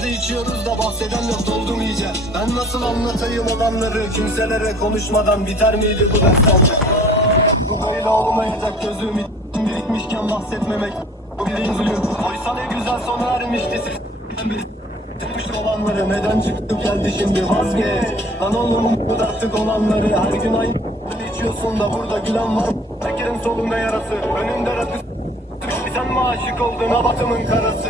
yerde içiyoruz da bahseden yok, doldum iyice. Ben nasıl anlatayım olanları, kimselere konuşmadan biter miydi bu ders? Bu böyle olmayacak, gözüm birikmişken bahsetmemek bu bir zulüm. Oysa ne güzel sona ermişti siz olanları, neden çıktıp geldi şimdi vazgeç. Lan oğlum bu artık olanları, her gün aynı içiyorsun da burada gülen var. Tekirin solunda yarası, önünde rakı. Sen mi aşık oldun abatımın karası?